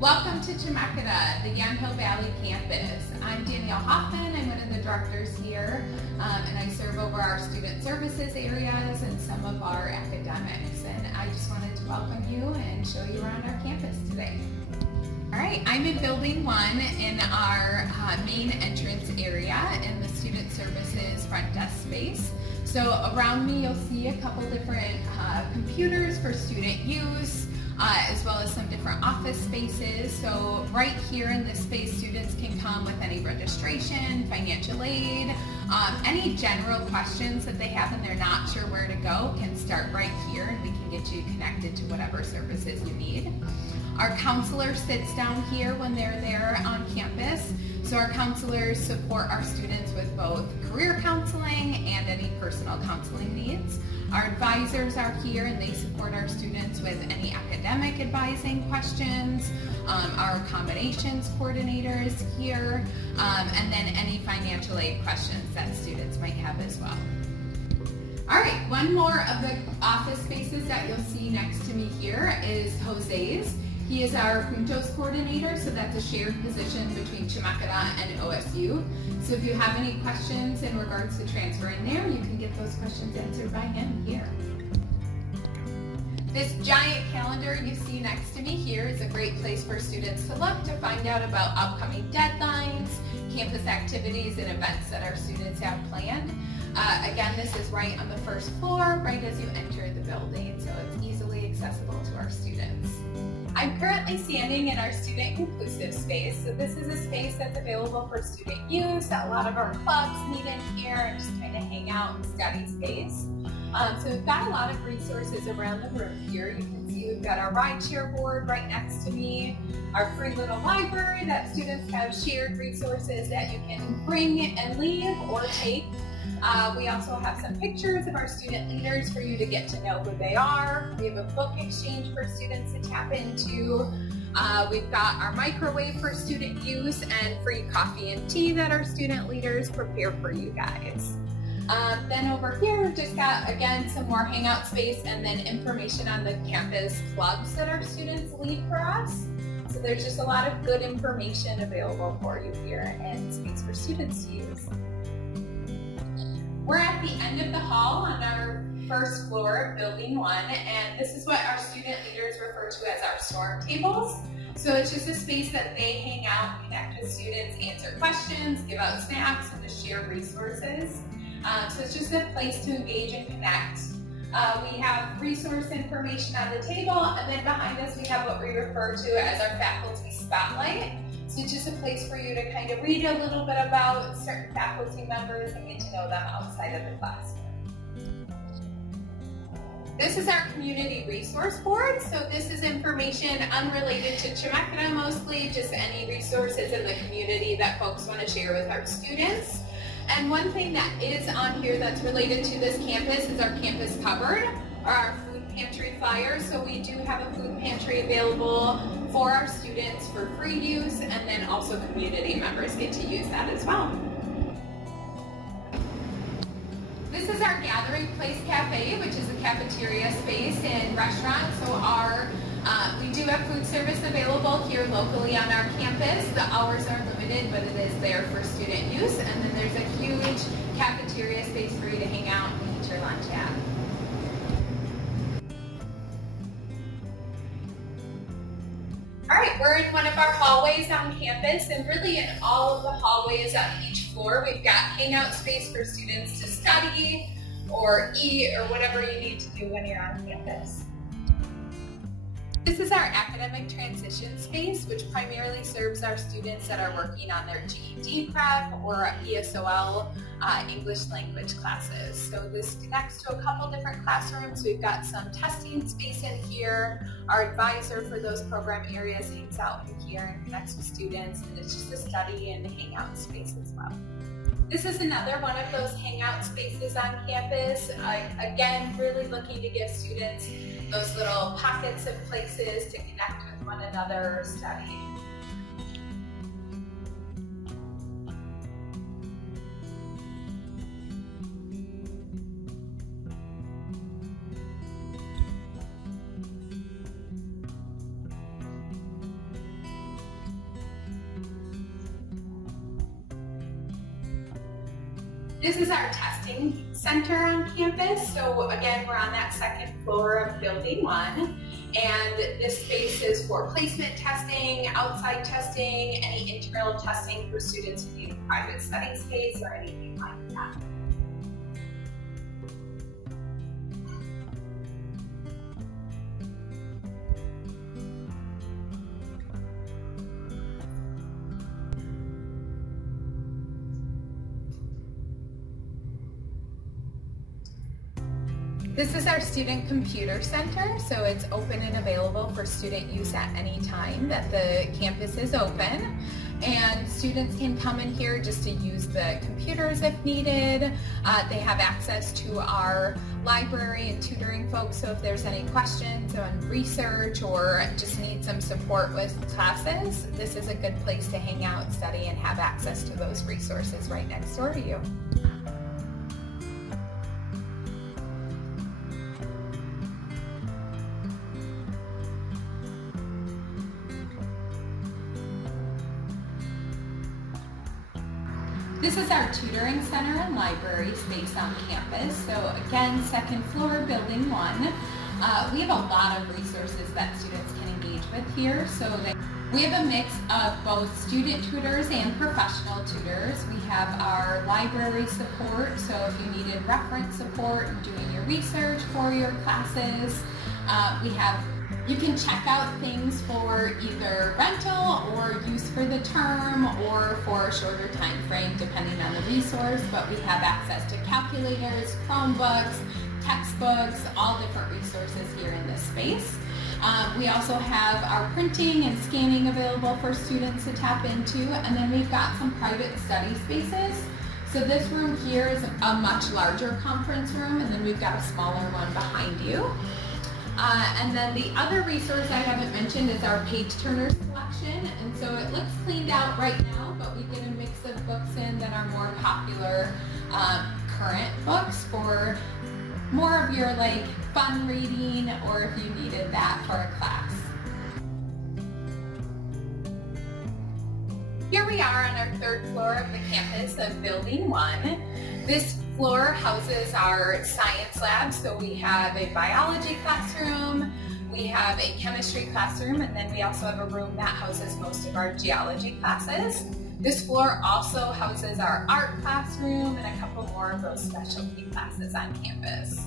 Welcome to Chemeketa, the Yamhill Valley campus. I'm Danielle Hoffman. I'm one of the directors here, and I serve over our student services areas and some of our academics. And I just wanted to welcome you and show you around our campus today. All right, I'm in Building 1 in our main entrance area in the student services front desk space. So around me, you'll see a couple different computers for student use, as well as some different office spaces. So right here in this space, students can come with any registration, financial aid, any general questions that they have and they're not sure where to go can start right here, and we can get you connected to whatever services you need. Our counselor sits down here when they're there on campus. So our counselors support our students with both career counseling and any personal counseling needs. Our advisors are here and they support our students with any academic advising questions. Our accommodations coordinator is here, and then any financial aid questions that students might have as well. All right, one more of the office spaces that you'll see next to me here is Jose's. He is our Juntos coordinator, so that's a shared position between Chemeketa and OSU. So if you have any questions in regards to transferring there, you can get those questions answered by him here. This giant calendar you see next to me here is a great place for students to look to find out about upcoming deadlines, campus activities, and events that our students have planned. Again, this is right on the first floor, right as you enter the building, so it's easily accessible to our students. I'm currently standing in our student inclusive space. So this is a space that's available for student use that a lot of our clubs meet in here and just kind of hang out and study space. So we've got a lot of resources around the room here. You can see we've got our rideshare board right next to me, our free little library that students have shared resources that you can bring and leave or take. We also have some pictures of our student leaders for you to get to know who they are. We have a book exchange for students to tap into. We've got our microwave for student use and free coffee and tea that our student leaders prepare for you guys. Then over here, we've just got, again, some more hangout space and then information on the campus clubs that our students lead for us. So there's just a lot of good information available for you here and space for students to use. We're at the end of the hall on our first floor of Building 1, and this is what our student leaders refer to as our storm tables. So it's just a space that they hang out, connect with students, answer questions, give out snacks, and just share resources. So it's just a place to engage and connect. We have resource information on the table, and then behind us we have what we refer to as our faculty spotlight. So it's just a place for you to kind of read a little bit about certain faculty members and get to know them outside of the classroom. This is our community resource board. So this is information unrelated to Chemeketa mostly, just any resources in the community that folks want to share with our students. And one thing that is on here that's related to this campus is our campus cupboard, or our food pantry flyers. So we do have a food pantry available for our students for free use, and then also community members get to use that as well. This is our Gathering Place Cafe, which is a cafeteria space and restaurant. So we do have food service available here locally on our campus. The hours are limited, but it is there for student use. And then there's a huge cafeteria space for you to hang out and eat your lunch at. All right, we're in one of our hallways on campus, and really in all of the hallways on each floor, we've got hangout space for students to study or eat or whatever you need to do when you're on campus. This is our academic transition space, which primarily serves our students that are working on their GED prep or ESOL English language classes. So this connects to a couple different classrooms. We've got some testing space in here. Our advisor for those program areas hangs out in here and connects with students, and it's just a study and hangout space as well. This is another one of those hangout spaces on campus. Again, really looking to give students those little pockets of places to connect with one another, study. This is our testing center on campus. So again, we're on that second floor of Building 1. And this space is for placement testing, outside testing, any internal testing for students who need a private study space or anything like that. This is our Student Computer Center, so it's open and available for student use at any time that the campus is open. And students can come in here just to use the computers if needed. They have access to our library and tutoring folks, so if there's any questions on research or just need some support with classes, this is a good place to hang out, study, and have access to those resources right next door to you. This is our tutoring center and library space on campus. So again, second floor, Building 1. We have a lot of resources that students can engage with here. So we have a mix of both student tutors and professional tutors. We have our library support, so if you needed reference support and doing your research for your classes, you can check out things for either rental or use for the term or for a shorter time frame depending on the resource, but we have access to calculators, Chromebooks, textbooks, all different resources here in this space. We also have our printing and scanning available for students to tap into, and then we've got some private study spaces. So this room here is a much larger conference room, and then we've got a smaller one behind you. And then the other resource I haven't mentioned is our page turners collection. And so it looks cleaned out right now, but we get a mix of books in that are more popular current books for more of your fun reading, or if you needed that for a class. Here we are on our third floor of the campus of Building 1. This floor houses our science lab, so we have a biology classroom, we have a chemistry classroom, and then we also have a room that houses most of our geology classes. This floor also houses our art classroom and a couple more of those specialty classes on campus.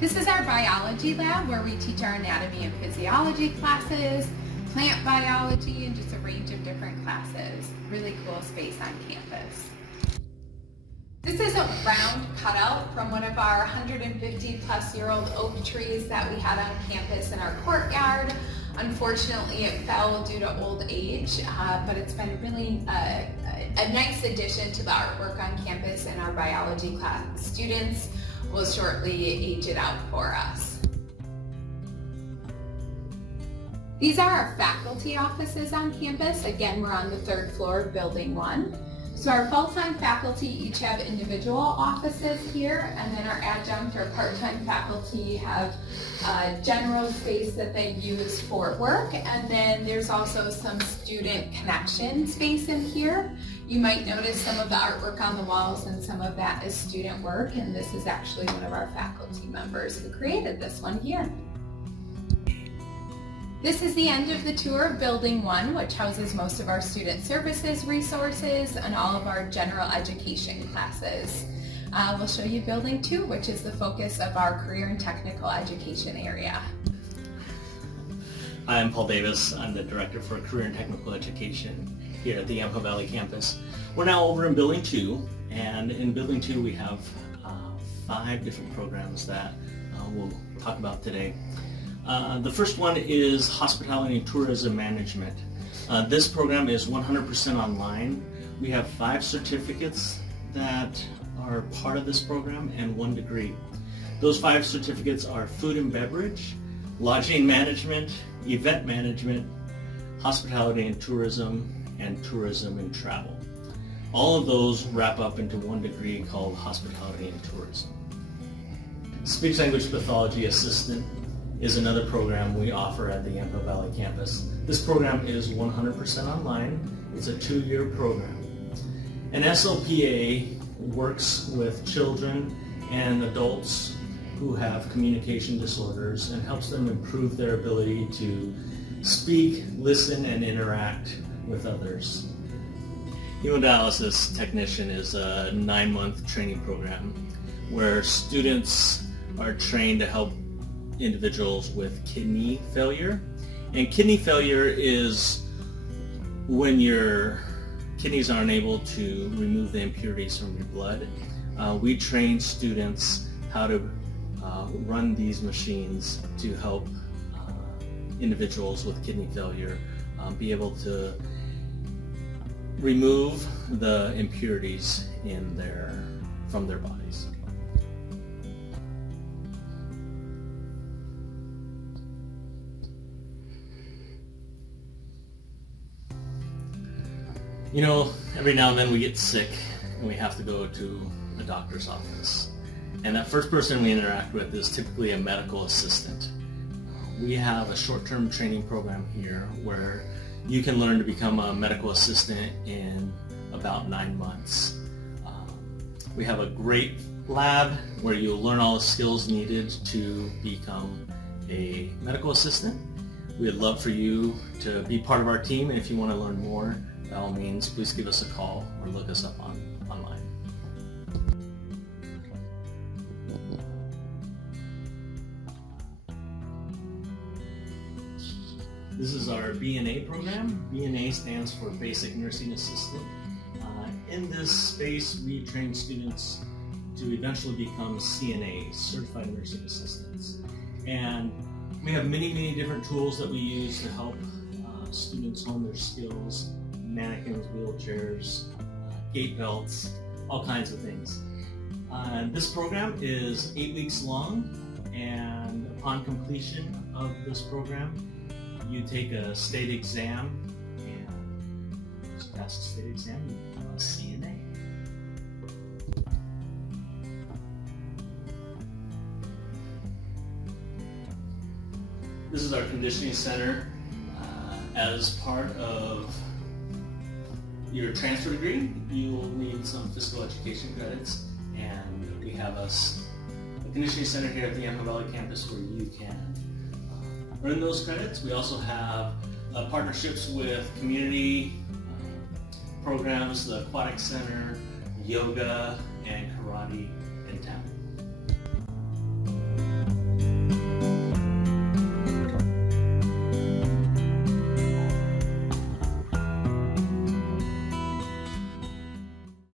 This is our biology lab where we teach our anatomy and physiology classes, plant biology, and just a range of different classes. Really cool space on campus. This is a round cutout from one of our 150-plus-year-old oak trees that we had on campus in our courtyard. Unfortunately, it fell due to old age, but it's been really a nice addition to the artwork on campus, and our biology class students will shortly age it out for us. These are our faculty offices on campus. Again, we're on the third floor of Building 1. So our full-time faculty each have individual offices here, and then our adjunct or part-time faculty have a general space that they use for work, and then there's also some student connection space in here. You might notice some of the artwork on the walls, and some of that is student work, and this is actually one of our faculty members who created this one here. This is the end of the tour of Building 1, which houses most of our student services resources and all of our general education classes. We'll show you Building 2, which is the focus of our career and technical education area. Hi, I'm Paul Davis. I'm the Director for Career and Technical Education here at the Yamhill Valley campus. We're now over in Building 2, and in Building 2 we have 5 different programs that we'll talk about today. The first one is Hospitality and Tourism Management. This program is 100% online. We have 5 certificates that are part of this program and 1 degree. Those 5 certificates are food and beverage, lodging management, event management, hospitality and tourism and travel. All of those wrap up into 1 degree called hospitality and tourism. Speech Language Pathology Assistant is another program we offer at the Yampa Valley campus. This program is 100% online. It's a 2-year program. An SLPA works with children and adults who have communication disorders and helps them improve their ability to speak, listen, and interact with others. Hemodialysis technician is a 9-month training program where students are trained to help individuals with kidney failure. And kidney failure is when your kidneys aren't able to remove the impurities from your blood. We train students how to run these machines to help individuals with kidney failure be able to remove the impurities from their bodies. You know, every now and then we get sick and we have to go to a doctor's office. And that first person we interact with is typically a medical assistant. We have a short-term training program here where you can learn to become a medical assistant in about 9 months. We have a great lab where you'll learn all the skills needed to become a medical assistant. We'd love for you to be part of our team, and if you want to learn more, by all means, please give us a call or look us up online. This is our BNA program. BNA stands for Basic Nursing Assistant. In this space, we train students to eventually become CNAs, Certified Nursing Assistants. And we have many different tools that we use to help students hone their skills: mannequins, wheelchairs, gait belts, all kinds of things. This program is 8 weeks long, and upon completion of this program, you take a state exam, and once you pass the state exam, you become a CNA. This is our conditioning center. As part of your transfer degree, you will need some physical education credits, and we have a conditioning center here at the Yampa Valley campus where you can earn those credits. We also have partnerships with community programs, the Aquatic Center, yoga, and karate in town.